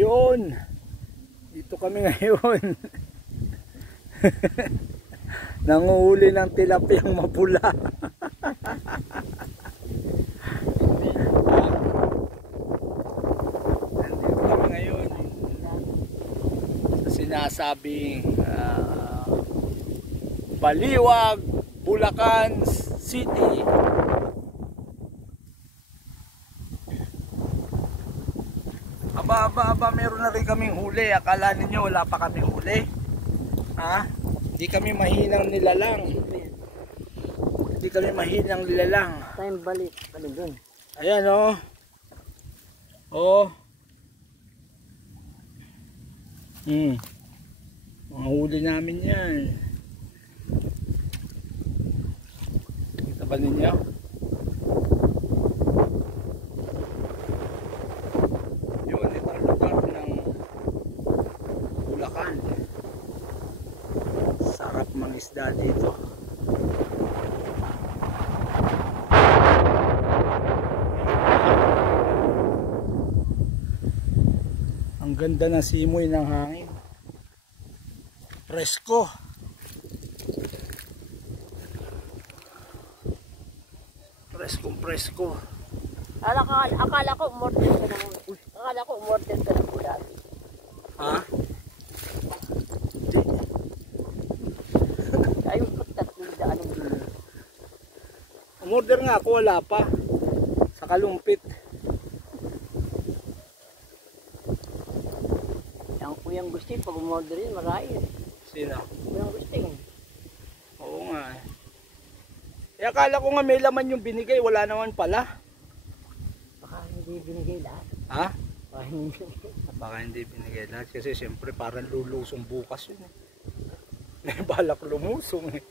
Yun. Dito kami ngayon. Nanguhuli ng tilapiyang mapula. Nandito kami ngayon sa sinasabing Baliwag, Bulacan City. Aba, meron na rin kaming huli. Akala ninyo wala pa kaming huli? Ha? Hindi kami mahinang nilalang. Hindi kami mahinang nilalang. Time balik. Ano dun? Ayan o. Oh. Mga huli namin yan. Kita ba ninyo? Yun, ito ang lugar ng Bulacan. Sarap mangisda dito. Ang ganda ng simoy ng hangin. Presko. Presko. Akala ko umorder ka ng bulat. Ha? Ayaw ko tatlong daan ng bulat. Umorder nga ako, wala pa. Sa Kalumpit. Ang Kuyang Gustin, pag umorder yun, marami. Sino? Kuyang Gustin. Oo nga eh. Eh akala ko nga may laman yung binigay, wala naman pala. Baka hindi binigay lahat. Ha? Baka hindi binigay. Baka hindi binigay lahat kasi siyempre parang lulusong bukas yun eh. May balak lumusong eh.